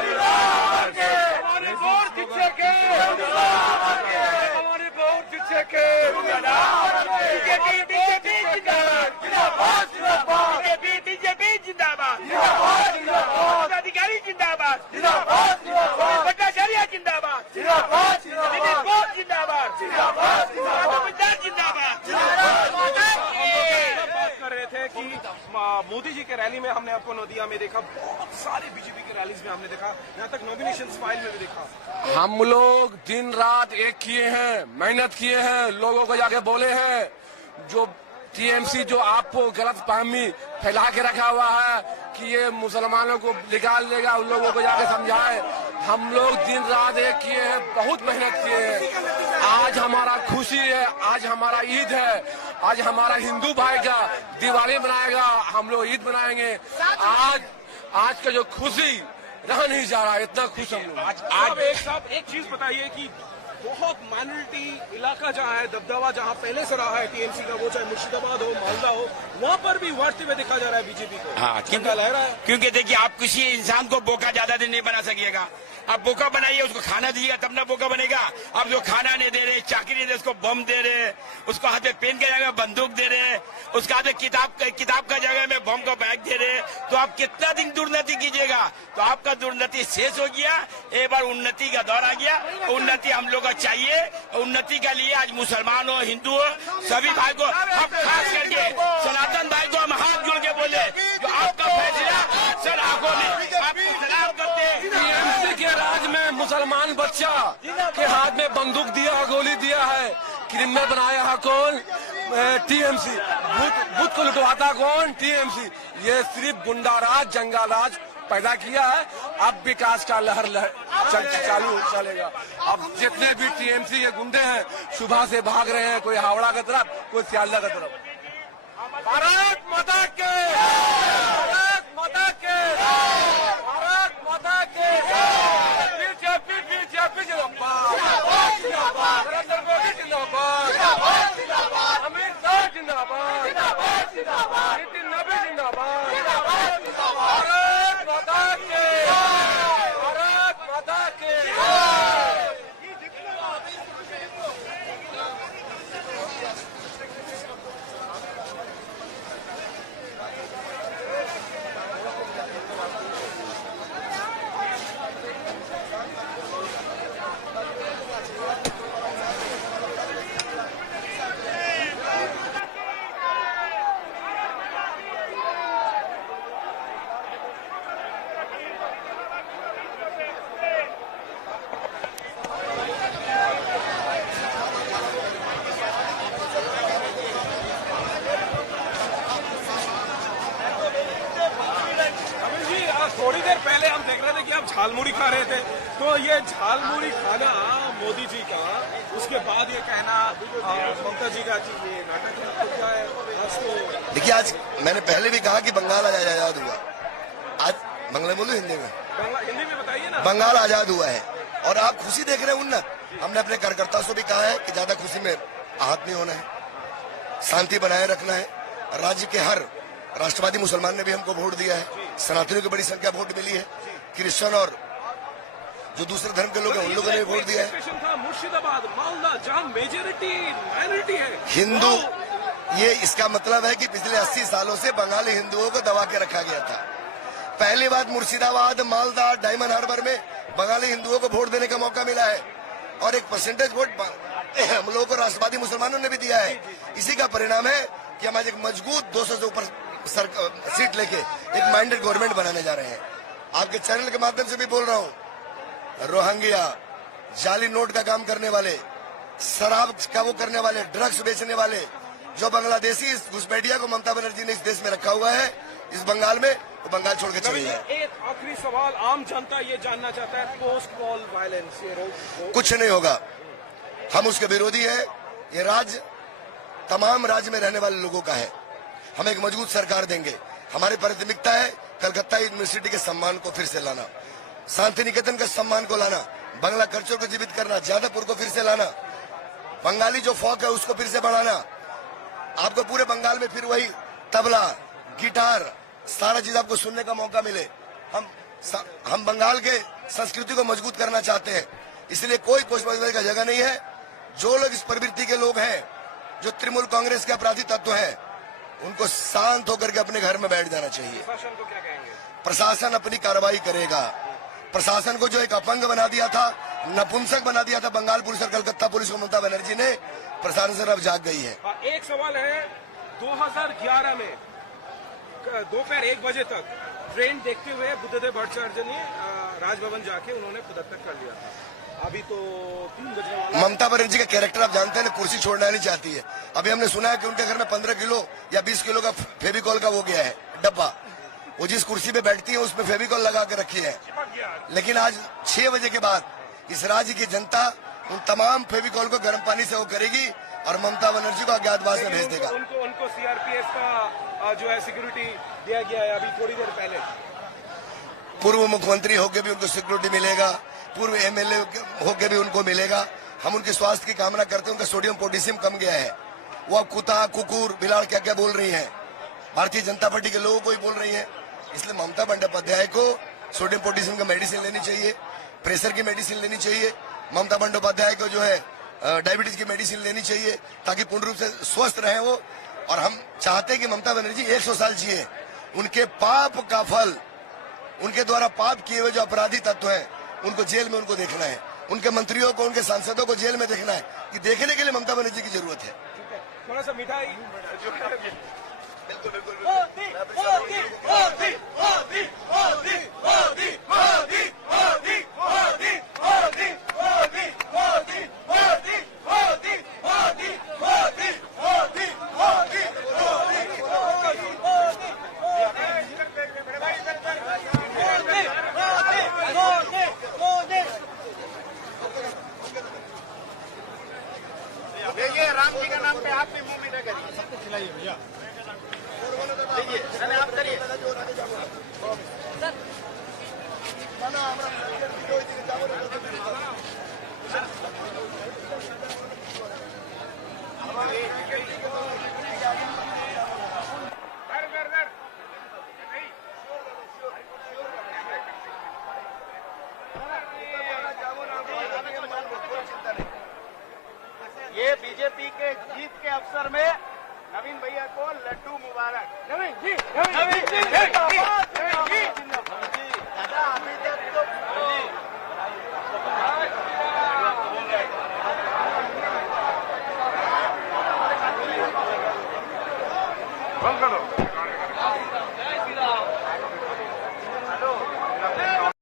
हमारे वोट जितेंगे, हमारे vote जितेंगे। BJP जिंदाबाद, बीजेपी जिंदाबाद, अधिकारी जिंदाबाद, भट्टाचार्य जिंदाबाद, जिंदाबाद, जिंदाबाद, बात कर रहे थे कि मोदी जी के रैली में हमने आपको नदिया में देखा, बहुत सारे बीजेपी के रैलीज में हमने देखा, यहाँ तक नॉमिनेशन फाइल में भी देखा। हम लोग दिन रात एक किए हैं, मेहनत किए हैं, लोगों को जाके बोले हैं। जो टीएमसी जो आपको गलत फहमी फैला के रखा हुआ है कि ये मुसलमानों को निकाल देगा, उन लोगों को जाके समझाए। हम लोग दिन रात एक किए हैं, बहुत मेहनत किए हैं। आज हमारा खुशी है, आज हमारा ईद है, आज हमारा हिंदू भाई का दिवाली मनाएगा, हम लोग ईद मनाएंगे। आज का जो खुशी रह नहीं जा रहा, इतना खुश हम लोग। आज एक चीज बताइए कि बहुत माइनॉरिटी इलाका जहाँ है, दबदबा जहाँ पहले से रहा है टीएमसी का, वो चाहे मुर्शिदाबाद हो, मालदा हो, वहाँ पर भी बढ़ते हुए दिखा जा रहा है बीजेपी को। हाँ, क्योंकि देखिए, आप किसी इंसान को बोका ज्यादा दिन नहीं बना सकिएगा। आप बोका बनाइए, उसको खाना दीजिएगा तब ना बोका बनेगा। आप जो खाना नहीं दे रहे, चाकरी नहीं दे, उसको बम दे रहे, उसको हाथ में पेन के जगह बंदूक दे रहे, उसका हाथ में किताब का जगह में बम का बैग दे रहे, तो आप कितना दिन दुर्नति कीजिएगा? तो आपका दुर्नति शेष हो गया। एक बार उन्नति का दौर आ गया, उन्नति हम लोग को चाहिए। उन्नति के लिए आज मुसलमान हो, हिंदू हो, सभी भाई को, अब खास करके सनातन भाई को हम हाथ जोड़ के बोले जो आपका फैसला सर आंखों में आप इंतजार करते हैं। टीएमसी के राज में मुसलमान बच्चा के हाथ में बंदूक दिया, गोली दिया है। क्रिमिनल बनाया है कौन? टीएमसी। बुत को लुटवाता कौन? टीएमसी। ये सिर्फ गुंडाराज, जंगाराज पैदा किया है। अब विकास का लहर चालू चलेगा। अब जितने भी टीएमसी के गुंडे हैं सुबह से भाग रहे हैं, कोई हावड़ा की तरफ, कोई सियालदा की तरफ। भारत माता के, भारत माता के, भारत माता के। बीजेपी बीजेपी जिंदाबाद, नरेंद्र मोदी जिंदाबाद, अमित शाह जिंदाबाद, नितिन नबी जिंदाबाद, भारत माता के, भारत माता के। थोड़ी देर पहले हम देख रहे थे कि आप झालमुड़ी खा रहे थे, तो ये झालमुड़ी खाना मोदी जी का, उसके बाद ये कहना ममता जी का जी ये नाटक है, क्या है आज? तो देखिए, आज मैंने पहले भी कहा कि बंगाल आजाद हुआ। आज बंगला बोलो, हिंदी में बताइए ना। बंगाल आजाद हुआ है और आप खुशी देख रहे हैं उन्नत। हमने अपने कार्यकर्ताओं से भी कहा है कि ज्यादा खुशी में आहत नहीं होना है, शांति बनाए रखना है। राज्य के हर राष्ट्रवादी मुसलमान ने भी हमको वोट दिया है, सनातनियों की बड़ी संख्या वोट मिली है, क्रिश्चियन और जो दूसरे धर्म के लोग हैं उन लोगों ने वोट दिया है। मुर्शिदाबाद, मालदा, जहाँ मेजोरिटी माइनॉरिटी है हिंदू, ये इसका मतलब है कि पिछले 80 सालों से बंगाली हिंदुओं को दबा के रखा गया था। पहली बात, मुर्शिदाबाद, मालदा, डायमंड हार्बर में बंगाली हिंदुओं को वोट देने का मौका मिला है और एक परसेंटेज वोट हम लोगों को राष्ट्रवादी मुसलमानों ने भी दिया है। इसी का परिणाम है कि हम आज एक मजबूत 200 से ऊपर सीट लेके एक माइंडेड गवर्नमेंट बनाने जा रहे हैं। आपके चैनल के माध्यम से भी बोल रहा हूँ, रोहिंग्या, जाली नोट का काम करने वाले, शराब का वो करने वाले, ड्रग्स बेचने वाले, जो बांग्लादेशी घुसपैठिया को ममता बनर्जी ने इस देश में रखा हुआ है, इस बंगाल में, वो बंगाल छोड़ के चले जाए। एक आखिरी सवाल, आम जनता ये जानना चाहता है, पोस्ट वॉर वायलेंस कुछ नहीं होगा, हम उसके विरोधी हैं। ये राज्य तमाम राज्य में रहने वाले लोगों का है। हम एक मजबूत सरकार देंगे। हमारी प्राथमिकता है कलकत्ता यूनिवर्सिटी के सम्मान को फिर से लाना, शांति निकेतन के सम्मान को लाना, बंगला कल्चर को जीवित करना, जादवपुर को फिर से लाना, बंगाली जो फॉक है उसको फिर से बढ़ाना। आपको पूरे बंगाल में फिर वही तबला, गिटार, सारा चीज आपको सुनने का मौका मिले। हम हम बंगाल के संस्कृति को मजबूत करना चाहते हैं, इसलिए कोई पोस्टमार्टम का जगह नहीं है। जो लोग इस प्रवृत्ति के लोग हैं, जो तृणमूल कांग्रेस के अपराधी तत्व हैं, उनको शांत होकर के अपने घर में बैठ जाना चाहिए। प्रशासन को क्या कहेंगे? प्रशासन अपनी कार्रवाई करेगा। प्रशासन को जो एक अपंग बना दिया था, नपुंसक बना दिया था बंगाल पुलिस और कलकत्ता पुलिस को ममता बनर्जी ने, प्रशासन अब जाग गई है। एक सवाल है, 2011 में दोपहर 1 बजे तक ट्रेन देखते हुए बुद्धदेव भट्टाचार्य ने राजभवन जाके उन्होंने पदत्याग कर लिया था। अभी तो 3 बजने वाला। ममता बनर्जी का कैरेक्टर आप जानते हैं ना, कुर्सी छोड़ना नहीं चाहती है। अभी हमने सुना है कि उनके घर में 15 किलो या 20 किलो का फेविकॉल का वो गया है डब्बा। वो जिस कुर्सी पे बैठती है उसमें फेविकॉल लगा के रखी है। लेकिन आज 6 बजे के बाद इस राज्य की जनता उन तमाम फेविकॉल को गर्म पानी से वो करेगी और ममता बनर्जी को अज्ञातवास में भेज देगा। उनको सीआरपीएफ का जो है सिक्योरिटी दिया गया है अभी थोड़ी देर पहले। पूर्व मुख्यमंत्री होके भी उनको सिक्योरिटी मिलेगा, पूर्व एमएलए होके भी उनको मिलेगा। हम उनके स्वास्थ्य की कामना करते हैं। उनका सोडियम पोटेशियम कम गया है। वो अब कुत्ता कुकुर बिलाड़ क्या क्या बोल रही है, भारतीय जनता पार्टी के लोगों को ही बोल रही है। इसलिए ममता बंदोपाध्याय को सोडियम पोटेशियम का मेडिसिन लेनी चाहिए, प्रेशर की मेडिसिन लेनी चाहिए। ममता बंदोपाध्याय को जो है डायबिटीज की मेडिसिन लेनी चाहिए, ताकि पूर्ण रूप से स्वस्थ रहे वो। और हम चाहते हैं कि ममता बनर्जी 100 साल जिए। उनके पाप का फल, उनके द्वारा पाप किए हुए जो अपराधी तत्व हैं, उनको जेल में उनको देखना है। उनके मंत्रियों को, उनके सांसदों को जेल में देखना है। कि देखने के लिए ममता बनर्जी की जरूरत है। थोड़ा सा मिठाई जो है बिल्कुल बिल्कुल देखिए, राम जी का नाम पे आप भी मुंह मीठा करिए। सबको खिलाइए भैया। देखिए, आप करिए। ये बीजेपी के जीत के अवसर में नवीन भैया को लड्डू मुबारक। नवीन जी, नवीन जी, नवीन जी, दादा अभी तक तो बंद करो।